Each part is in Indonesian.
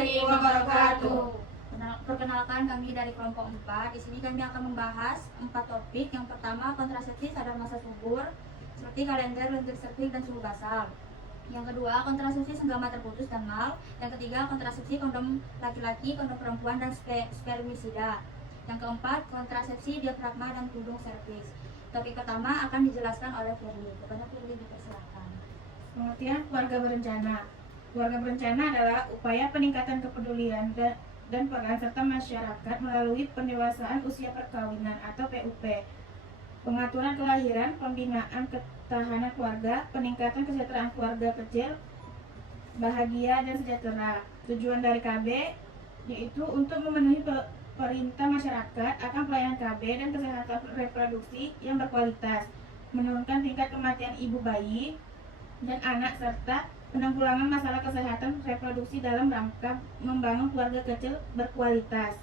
warahmatullahi wabarakatuh. Perkenalkan, kami dari kelompok 4. Di sini kami akan membahas 4 topik. Yang pertama, kontrasepsi sadar masa subur seperti kalender, lendir serviks, dan suhu basal. Yang kedua, kontrasepsi senggama terputus dan mal. Yang ketiga, kontrasepsi kondom laki-laki, kondom perempuan, dan spermisida. Yang keempat, kontrasepsi diafragma dan tudung serviks. Topik pertama akan dijelaskan oleh Firly. Kepada Firly dipersilakan. Pengertian keluarga berencana. Keluarga berencana adalah upaya peningkatan kepedulian dan peran serta masyarakat melalui pendewasaan usia perkawinan atau PUP, pengaturan kelahiran, pembinaan ketahanan keluarga, peningkatan kesejahteraan keluarga kecil, bahagia dan sejahtera. Tujuan dari KB yaitu untuk memenuhi perintah masyarakat akan pelayanan KB dan kesehatan reproduksi yang berkualitas, menurunkan tingkat kematian ibu bayi dan anak, serta penanggulangan masalah kesehatan reproduksi dalam rangka membangun keluarga kecil berkualitas.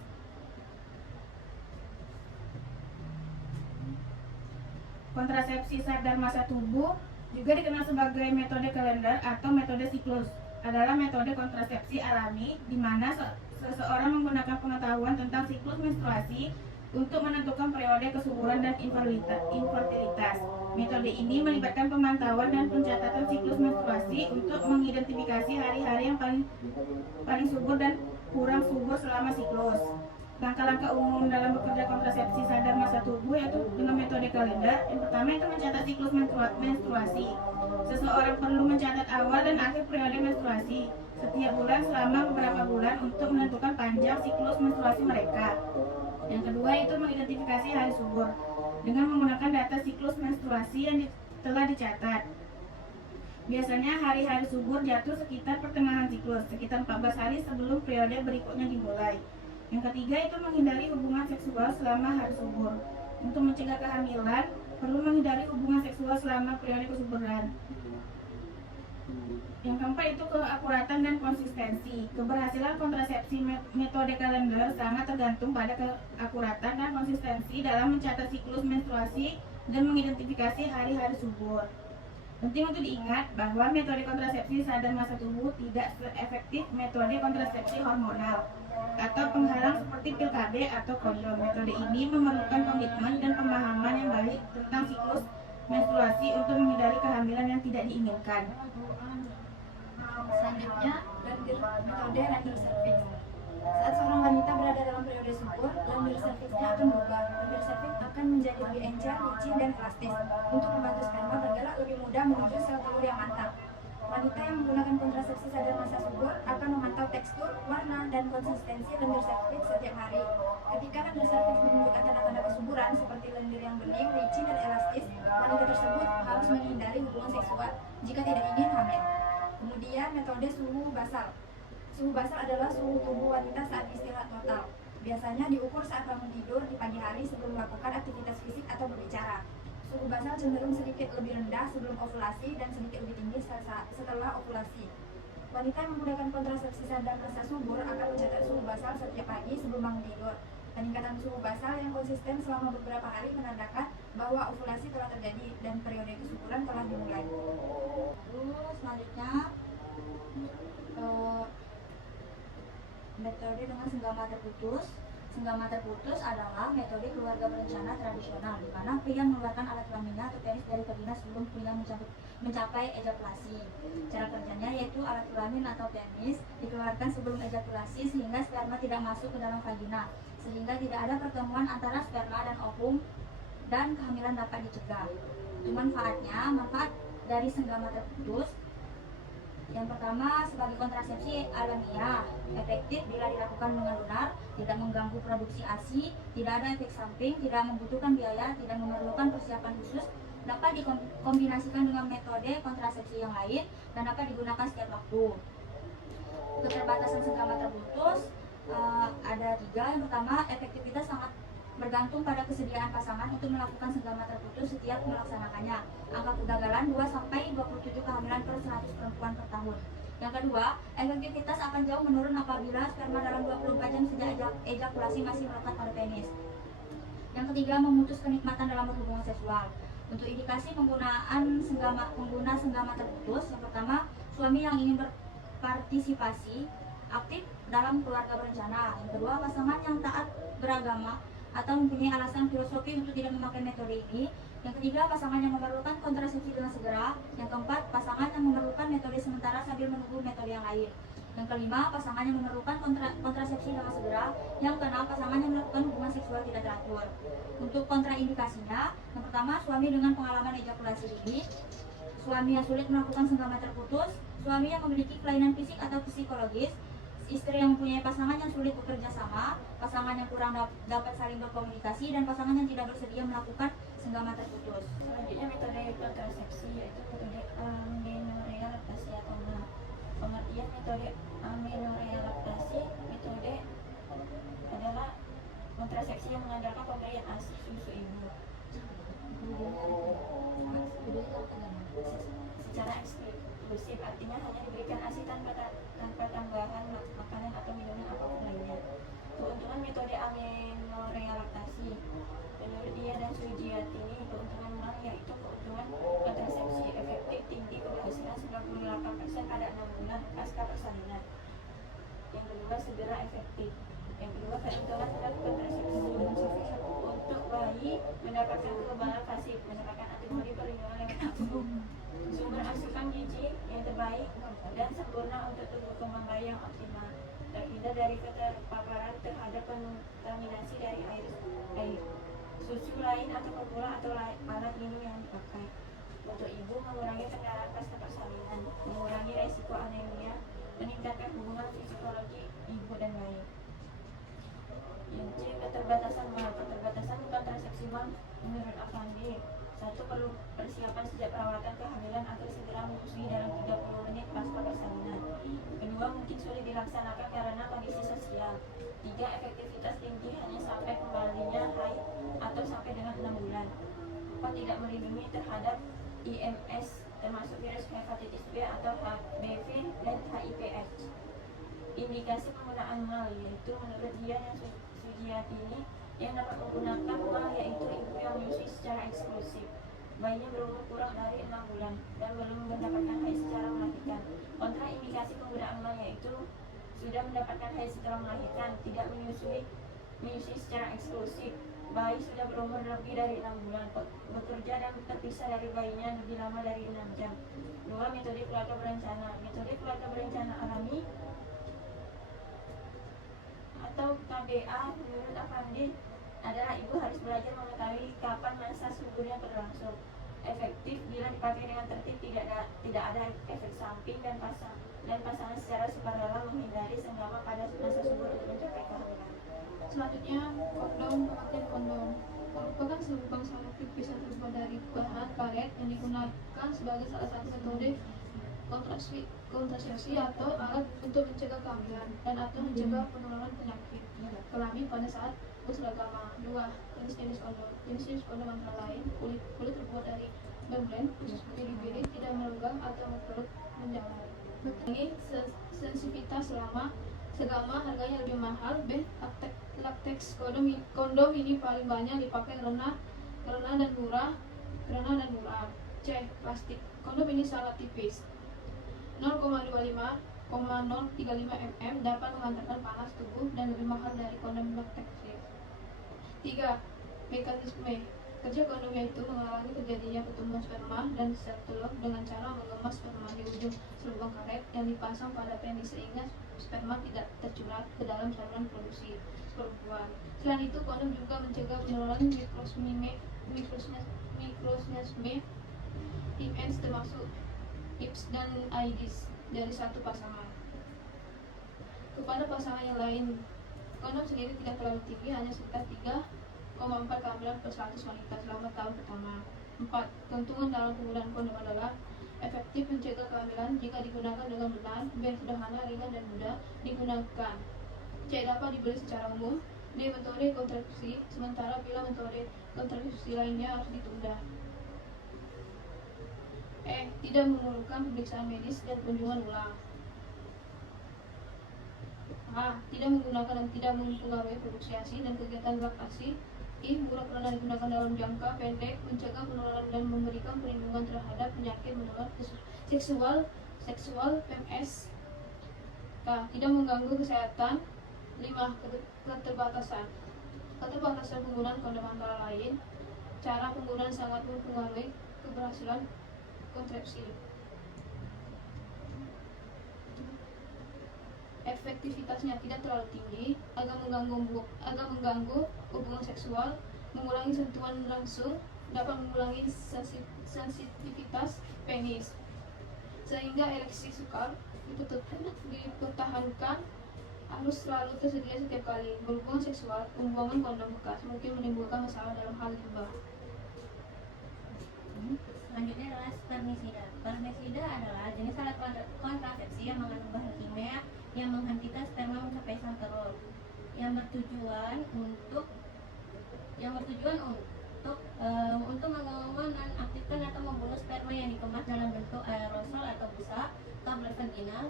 Kontrasepsi sadar masa tubuh, juga dikenal sebagai metode kalender atau metode siklus, adalah metode kontrasepsi alami di mana seseorang menggunakan pengetahuan tentang siklus menstruasi untuk menentukan periode kesuburan dan infertilitas. Metode ini melibatkan pemantauan dan pencatatan siklus menstruasi untuk mengidentifikasi hari-hari yang paling subur dan kurang subur selama siklus. Langkah-langkah umum dalam bekerja kontrasepsi sadar masa tubuh yaitu dengan metode kalender. Yang pertama itu mencatat siklus menstruasi. Seseorang perlu mencatat awal dan akhir periode menstruasi setiap bulan selama beberapa bulan untuk menentukan panjang siklus menstruasi mereka. Yang kedua itu mengidentifikasi hari subur dengan menggunakan data siklus menstruasi yang telah dicatat. Biasanya hari-hari subur jatuh sekitar pertengahan siklus, sekitar 14 hari sebelum periode berikutnya dimulai. Yang ketiga itu menghindari hubungan seksual selama hari subur. Untuk mencegah kehamilan, perlu menghindari hubungan seksual selama periode kesuburan. Yang keempat itu keakuratan dan konsistensi. Keberhasilan kontrasepsi metode kalender sangat tergantung pada keakuratan dan konsistensi dalam mencatat siklus menstruasi dan mengidentifikasi hari-hari subur. Penting untuk diingat bahwa metode kontrasepsi sadar masa tubuh tidak seefektif metode kontrasepsi hormonal atau penghalang seperti pil KB atau kondom. Metode ini memerlukan komitmen dan pemahaman yang baik tentang siklus menstruasi untuk menghindari kehamilan yang tidak diinginkan. Selanjutnya, metode lendir serviks. Saat seorang wanita berada dalam periode subur, lendir serviksnya akan berubah. Lendir serviks akan menjadi lebih encer, licin, dan elastis untuk membantu sperma bergerak lebih mudah menuju sel telur yang mantap. Wanita yang menggunakan kontrasepsi sadar masa subur akan memantau tekstur, warna, dan konsistensi lendir serviks setiap hari. Ketika lendir serviks menunjukkan tanda-tanda kesuburan seperti lendir yang bening, licin, dan elastis, wanita tersebut harus menghindari hubungan seksual jika tidak ingin hamil. Kemudian metode suhu basal. Suhu basal adalah suhu tubuh wanita saat istirahat total. Biasanya diukur saat bangun tidur di pagi hari sebelum melakukan aktivitas fisik atau berbicara. Suhu basal cenderung sedikit lebih rendah sebelum ovulasi dan sedikit lebih tinggi setelah ovulasi. Wanita yang menggunakan kontrasepsi sadar masa subur akan mencatat suhu basal setiap pagi sebelum bangun tidur. Peningkatan suhu basal yang konsisten selama beberapa hari menandakan bahwa ovulasi telah terjadi dan periode kesuburan telah dimulai. Terus selanjutnya metode dengan senggama terputus. Senggama terputus adalah metode keluarga berencana tradisional di mana pria mengeluarkan alat kelaminnya atau penis dari vagina sebelum pria mencapai ejakulasi. Cara kerjanya yaitu alat kelamin atau penis dikeluarkan sebelum ejakulasi sehingga sperma tidak masuk ke dalam vagina, sehingga tidak ada pertemuan antara sperma dan ovum dan kehamilan dapat dicegah. Itu manfaat dari senggama terputus. Yang pertama, sebagai kontrasepsi alamiah, efektif bila dilakukan dengan benar, tidak mengganggu produksi ASI, tidak ada efek samping, tidak membutuhkan biaya, tidak memerlukan persiapan khusus, dapat dikombinasikan dengan metode kontrasepsi yang lain, dan dapat digunakan setiap waktu. Keterbatasan senggama terputus ada 3. Yang pertama, efektivitas sangat bergantung pada kesediaan pasangan untuk melakukan senggama terputus setiap melaksanakannya. Angka kegagalan 2-27 kehamilan per 100 perempuan per tahun. Yang kedua, efektivitas akan jauh menurun apabila sperma dalam 24 jam sejak ejakulasi masih melekat pada penis. Yang ketiga, memutus kenikmatan dalam berhubungan seksual. Untuk indikasi pengguna senggama terputus, yang pertama, suami yang ingin berpartisipasi aktif dalam keluarga berencana. Yang kedua, pasangan yang taat beragama atau mempunyai alasan filosofi untuk tidak memakai metode ini. Yang ketiga, pasangan yang memerlukan kontrasepsi dengan segera. Yang keempat, pasangan yang memerlukan metode sementara sambil menunggu metode yang lain. Yang kelima, pasangan yang memerlukan kontrasepsi dengan segera. Yang keenam, pasangan yang melakukan hubungan seksual tidak teratur. Untuk kontraindikasinya, yang pertama, suami dengan pengalaman ejakulasi dini, suami yang sulit melakukan senggama terputus, suami yang memiliki kelainan fisik atau psikologis, istri yang mempunyai pasangan yang sulit bekerja sama, pasangan yang kurang dapat saling berkomunikasi, dan pasangan yang tidak bersedia melakukan senggama terputus. Selanjutnya metode kontrasepsi yaitu metode amenorrea laktasi atau NA. Pengertian metode amenorrea laktasi, metode adalah kontrasepsi yang mengandalkan pemberian ASI susu ibu secara eksklusif, artinya hanya diberikan ASI tanpa tambahan makanan atau minuman apapun lainnya. Keuntungan metode amenorrea laktasi menurut dia dan Sujiatini, keuntungan menang yaitu keuntungan kontrasepsi efektif tinggi, keberhasilan 98% pada 6 bulan pasca persalinan. Yang kedua, segera efektif. Yang kedua, keuntungan dalam kontrasepsi untuk bayi mendapatkan kekebalan pasif, mendapatkan antibodi perlindungan lewat asupan, sumber asupan gizi yang terbaik dan sempurna untuk tumbuh kembang bayi yang optimal, terhindar dari keterpaparan terhadap kontaminasi dari air, susu lain atau formula atau alat minum yang dipakai. Untuk ibu, mengurangi pendarahan pasca persalinan, mengurangi resiko anemia, meningkatkan hubungan psikologi ibu dan bayi. Yang C, keterbatasan mal. Keterbatasan kontrasepsi mal menurut Afandi: 1. Perlu persiapan sejak perawatan kehamilan agar segera menyusui dalam 30 menit pasca persalinan. 2. Mungkin sulit dilaksanakan karena kondisi sosial. 3. Efektivitas tinggi hanya sampai kembalinya haid atau sampai dengan 6 bulan. 4. Tidak melindungi terhadap IMS termasuk virus hepatitis B atau HBV dan HIV/AIDS. Indikasi penggunaan mal yaitu menurut dia yang Sujiatini, yang dapat menggunakan mal yaitu ibu yang menyusui secara eksklusif, bayinya berumur kurang dari 6 bulan dan belum mendapatkan haid secara melahirkan. Kontraindikasi penggunaan mal yaitu sudah mendapatkan haid setelah melahirkan, tidak menyusui secara eksklusif, bayi sudah berumur lebih dari 6 bulan, bekerja dan terpisah dari bayinya lebih lama dari 6 jam. 2. Metode keluarga berencana. Metode keluarga berencana alami atau KBA menurut Afandi adalah ibu harus belajar mengetahui kapan masa suburnya berlangsung. Efektif bila dipakai dengan tertib, tidak ada efek samping, dan pasangan secara sukarela menghindari senggama pada masa subur untuk mencapai kehamilan. Selanjutnya, kondom. Pengertian kondom merupakan selubang sarung tipis yang terbuat dari bahan karet yang digunakan sebagai salah satu metode kontrasepsi atau alat untuk mencegah kehamilan dan atau mencegah penularan penyakit kelamin pada saat berseragama. 2. Jenis-jenis kondom. Jenis-jenis kondom antara lain kulit terbuat dari membran, biri-biri, tidak melenggang atau berperut menjauh. Ini sensitivitas segama harganya lebih mahal. B. Latex. Kondom ini paling banyak dipakai karena dan murah. C. Plastik. Kondom ini sangat tipis, 0,35 mm, dapat mengantarkan panas tubuh dan lebih mahal dari kondom latex. 3. Mekanisme kerja kondom yaitu menghalangi terjadinya pertumbuhan sperma dan sel telur dengan cara mengemas sperma di ujung selubang karet yang dipasang pada penis sehingga sperma tidak tercurah ke dalam saluran produksi perempuan. Selain itu, kondom juga mencegah penularan mikrosmia IMS termasuk AIDS dan AIDS dari satu pasangan kepada pasangan yang lain. Kondom sendiri tidak terlalu tinggi, hanya sekitar 3,4 kehamilan per 100 wanita selama tahun pertama. 4. Keuntungan dalam penggunaan kondom adalah efektif mencegah kehamilan jika digunakan dengan benar. B. Sederhana, ringan, dan mudah digunakan. C. Dapat dibeli secara umum. D. Metode kontrasepsi sementara bila metode kontrasepsi lainnya harus ditunda. E. Tidak memerlukan pemeriksaan medis dan kunjungan ulang. A. Tidak menggunakan dan tidak mempengaruhi produksi ASI dan kegiatan laktasi. I. Murah karena digunakan dalam jangka pendek, mencegah penularan dan memberikan perlindungan terhadap penyakit menular seksual PMS. mereka, tidak mengganggu kesehatan. 5. Keterbatasan. Keterbatasan penggunaan kondom antara lain, cara penggunaan sangat mempengaruhi keberhasilan kontrasepsi. Efektivitasnya tidak terlalu tinggi, agak mengganggu hubungan seksual, mengurangi sentuhan langsung, dapat mengurangi sensitivitas penis, sehingga ereksi sukar dipertahankan, harus selalu tersedia setiap kali berhubungan seksual. Pembuangan kondom bekas mungkin menimbulkan masalah dalam hal limbah. Selanjutnya adalah spermisida. Spermisida adalah jenis alat kontrasepsi yang mengandung bahan kimia yang menghentikan sperma mencapai sel telur, yang bertujuan untuk menonaktifkan atau membunuh sperma yang dikemas dalam bentuk aerosol atau busa, tablet vaginal,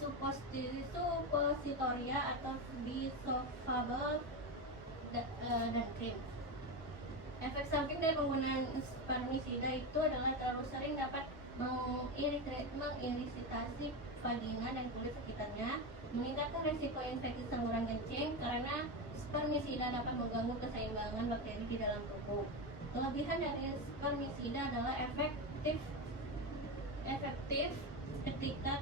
suppositoria atau dissolvable, dan krim. Efek samping dari penggunaan spermisida itu adalah terlalu sering dapat mengiritasi vagina dan kulit sekitarnya, meningkatkan risiko infeksi saluran kencing karena spermisida dapat mengganggu keseimbangan bakteri di dalam tubuh. Kelebihan dari spermisida adalah efektif ketika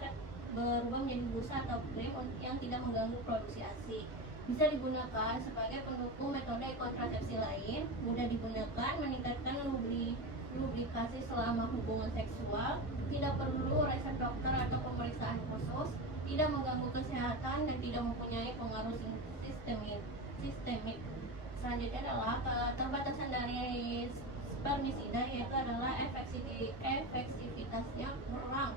berubah menjadi busa atau krim yang tidak mengganggu produksi ASI. Bisa digunakan sebagai pendukung metode kontrasepsi lain, mudah digunakan, meningkatkan lubrikasi selama hubungan seksual, tidak perlu resep dokter atau pemeriksaan khusus, tidak mengganggu kesehatan, dan tidak mempunyai pengaruh sistemik. Selanjutnya adalah keterbatasan dari spermisida, yaitu adalah efektivitasnya kurang,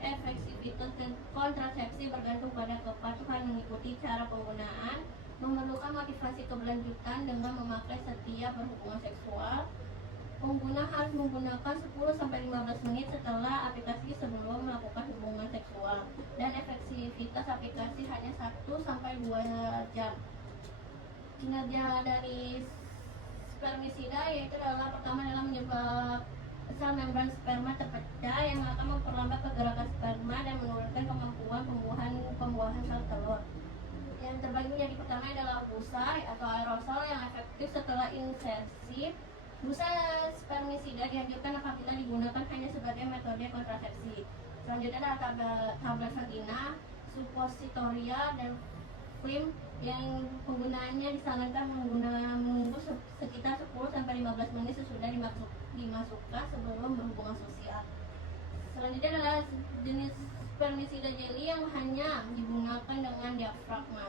efektivitas dan kontrasepsi bergantung pada kepatuhan mengikuti cara penggunaan, memerlukan motivasi keberlanjutan dengan memakai setiap berhubungan seksual. Pengguna harus menggunakan 10-15 menit setelah aplikasi sebelum melakukan hubungan seksual, dan efektivitas aplikasi hanya 1-2 jam. Kinerja dari spermisida yaitu adalah pertama adalah menyebabkan sel membran sperma terpecah yang akan memperlambat pergerakan sperma dan menurunkan kemampuan pembuahan sel telur. Yang terbagi menjadi pertama adalah busa atau aerosol yang efektif setelah insersi. Busa spermisida dianjurkan apabila digunakan hanya sebagai metode kontrasepsi. Selanjutnya adalah tablet vagina, suppositoria, dan krim yang penggunaannya disarankan menunggu sekitar 10-15 menit sesudah dimasukkan sebelum berhubungan sosial. Selanjutnya adalah jenis spermisida jelly yang hanya digunakan dengan diafragma.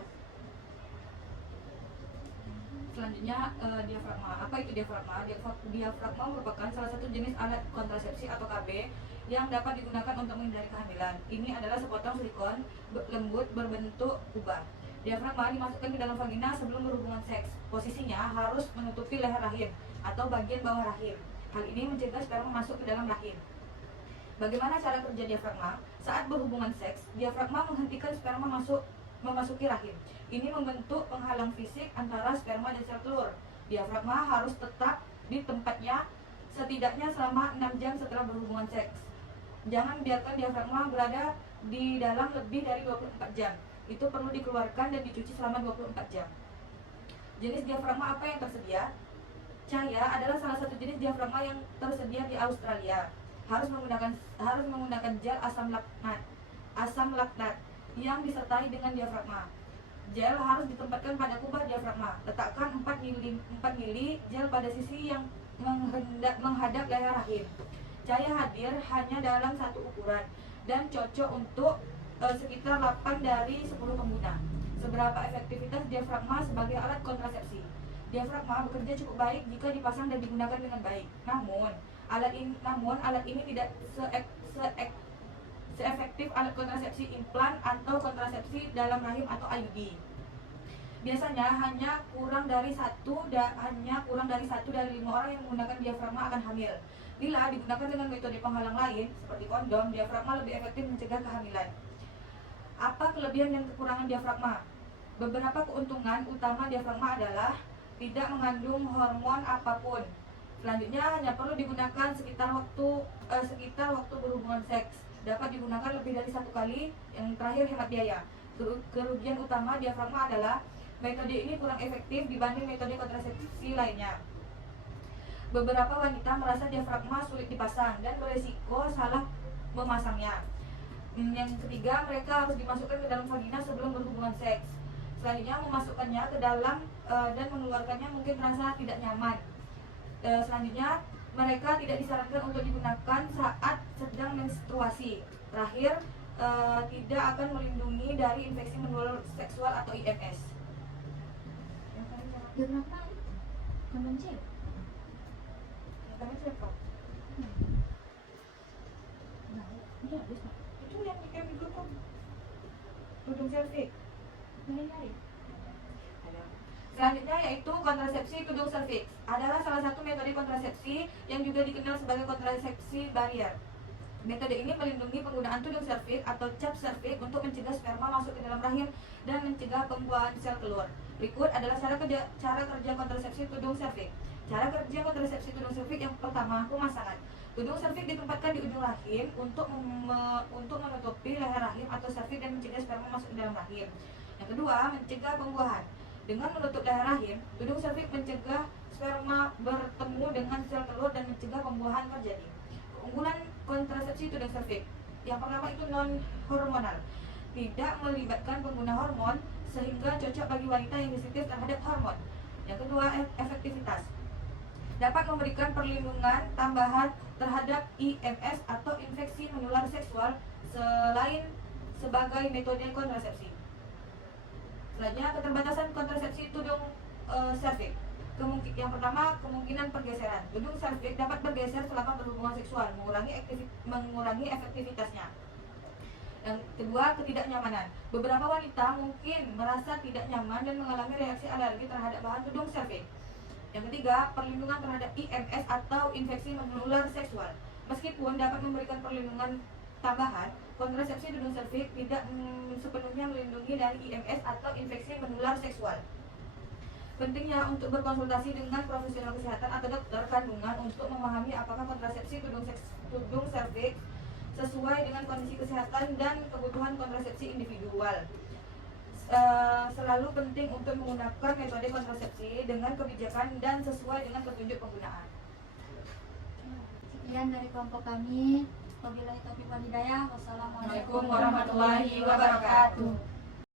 Selanjutnya diafragma. Apa itu diafragma? Diafragma merupakan salah satu jenis alat kontrasepsi atau KB yang dapat digunakan untuk menghindari kehamilan. Ini adalah sepotong silikon lembut berbentuk kubah. Diafragma dimasukkan ke dalam vagina sebelum berhubungan seks. Posisinya harus menutupi leher rahim atau bagian bawah rahim. Hal ini mencegah sperma masuk ke dalam rahim. Bagaimana cara kerja diafragma? Saat berhubungan seks, diafragma menghentikan sperma memasuki rahim. Ini membentuk penghalang fisik antara sperma dan sel telur. Diafragma harus tetap di tempatnya setidaknya selama 6 jam setelah berhubungan seks. Jangan biarkan diafragma berada di dalam lebih dari 24 jam. Itu perlu dikeluarkan dan dicuci selama 24 jam. Jenis diafragma apa yang tersedia? Cahaya adalah salah satu jenis diafragma yang tersedia di Australia. Harus menggunakan gel asam laknat yang disertai dengan diafragma. Gel harus ditempatkan pada kubah diafragma. Letakkan 4 mili gel pada sisi yang menghadap leher rahim. Cahaya hadir hanya dalam satu ukuran dan cocok untuk sekitar 8 dari 10 pengguna. Seberapa efektivitas diafragma sebagai alat kontrasepsi? Diafragma bekerja cukup baik jika dipasang dan digunakan dengan baik. Namun alat ini tidak seefektif alat kontrasepsi implan atau kontrasepsi dalam rahim atau IUD. Biasanya hanya kurang dari 1 dari 5 orang yang menggunakan diafragma akan hamil. Bila digunakan dengan metode penghalang lain seperti kondom, diafragma lebih efektif mencegah kehamilan. Apa kelebihan dan kekurangan diafragma? Beberapa keuntungan utama diafragma adalah tidak mengandung hormon apapun. Selanjutnya hanya perlu digunakan sekitar waktu berhubungan seks. dapat digunakan lebih dari satu kali. Yang terakhir, hemat biaya. Kerugian utama diafragma adalah metode ini kurang efektif dibanding metode kontrasepsi lainnya. Beberapa wanita merasa diafragma sulit dipasang dan beresiko salah memasangnya. Yang ketiga, mereka harus dimasukkan ke dalam vagina sebelum berhubungan seks. Selanjutnya, memasukkannya ke dalam dan mengeluarkannya mungkin terasa tidak nyaman. Selanjutnya, mereka tidak disarankan untuk digunakan saat sedang menstruasi. Terakhir, tidak akan melindungi dari infeksi menular seksual atau IMS. Dia berapa? Kondom cek. Kami siapa? Nah, udah habis Pak. Itu yang di grup tuh. Tudung serviks. Nyari-nyari. Selanjutnya yaitu kontrasepsi tudung serviks. Adalah salah satu metode kontrasepsi yang juga dikenal sebagai kontrasepsi barier. Metode ini melindungi penggunaan tudung serviks atau cap serviks untuk mencegah sperma masuk ke dalam rahim dan mencegah pembuahan sel telur. Berikut adalah cara kerja kontrasepsi tudung serviks. Cara kerja kontrasepsi tudung serviks yang pertama, pemasangan. Tudung serviks ditempatkan di ujung rahim untuk menutupi leher rahim atau serviks dan mencegah sperma masuk ke dalam rahim. Yang kedua, mencegah pembuahan. Dengan menutup leher rahim, tudung serviks mencegah sperma bertemu dengan sel telur dan mencegah pembuahan terjadi. Keunggulan kontrasepsi tudung serviks. Yang pertama itu non-hormonal. Tidak melibatkan pengguna hormon sehingga cocok bagi wanita yang sensitif terhadap hormon. Yang kedua, efektivitas. Dapat memberikan perlindungan tambahan terhadap IMS atau infeksi menular seksual selain sebagai metode kontrasepsi. Selanjutnya, keterbatasan kontrasepsi tudung serviks. Yang pertama, kemungkinan pergeseran. Tudung serviks dapat bergeser selama berhubungan seksual, mengurangi efektivitasnya. Yang kedua, ketidaknyamanan. Beberapa wanita mungkin merasa tidak nyaman dan mengalami reaksi alergi terhadap bahan tudung serviks. Yang ketiga, perlindungan terhadap IMS atau infeksi menular seksual. Meskipun dapat memberikan perlindungan tambahan, kontrasepsi tudung serviks tidak sepenuhnya melindungi dari IMS atau infeksi menular seksual. Pentingnya untuk berkonsultasi dengan profesional kesehatan atau dokter kandungan untuk memahami apakah kontrasepsi tudung serviks sesuai dengan kondisi kesehatan dan kebutuhan kontrasepsi individual. Selalu penting untuk menggunakan metode kontrasepsi dengan kebijakan dan sesuai dengan petunjuk penggunaan. Sekian dari kelompok kami. Wabillahi taufiq wal hidayah. Wassalamualaikum Waalaikumsalam warahmatullahi wabarakatuh.